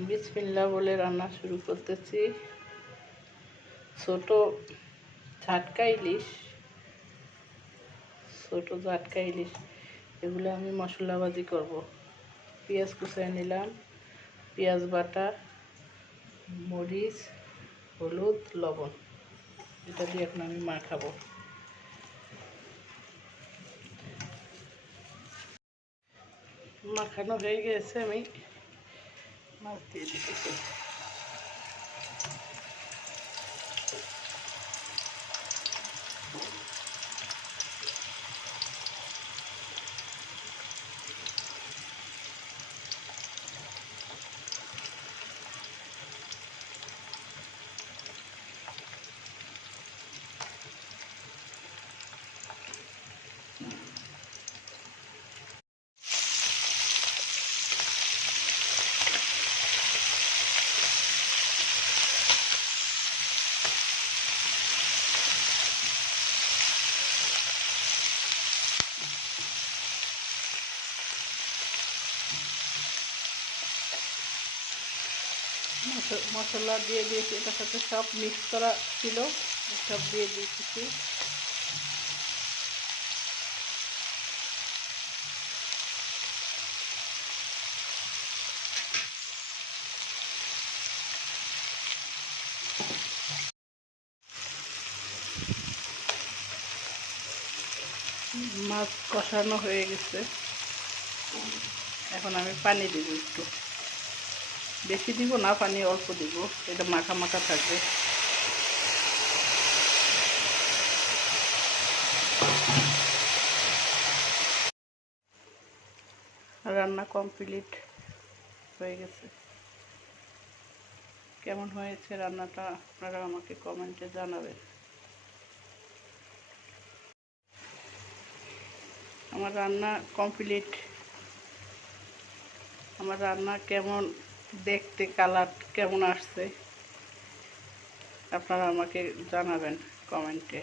বিসমিল্লাহ বলে রান্না শুরু করতেছি। ছোট ঝাটকা ইলিশ এগুলো আমি মশলাবাজি করব। পেঁয়াজ কুচাই নিলাম, পেঁয়াজ বাটা, মরিচ, হলুদ, লবণ, এটা দিয়ে এখন আমি মাখাবো। মাখানো হয়ে গেছে, আমি মাছ দিয়ে দিতেছি। মশলা দিয়ে দিয়েছি, এটার সাথে সব মিক্স করা ছিল, সব দিয়ে দিয়েছি। মাছ কষানো হয়ে গেছে, এখন আমি পানি দিব, একটু বেশি দিব না, পানি অল্প দিব, এটা মাখা মাখা থাকবে। রান্না কমপ্লিট হয়ে গেছে। কেমন হয়েছে রান্নাটা আপনারা আমাকে কমেন্টে জানাবেন। আমার রান্না কমপ্লিট। আমার রান্না কেমন দেখতে, কালার কেমন আসছে আপনারা আমাকে জানাবেন কমেন্টে।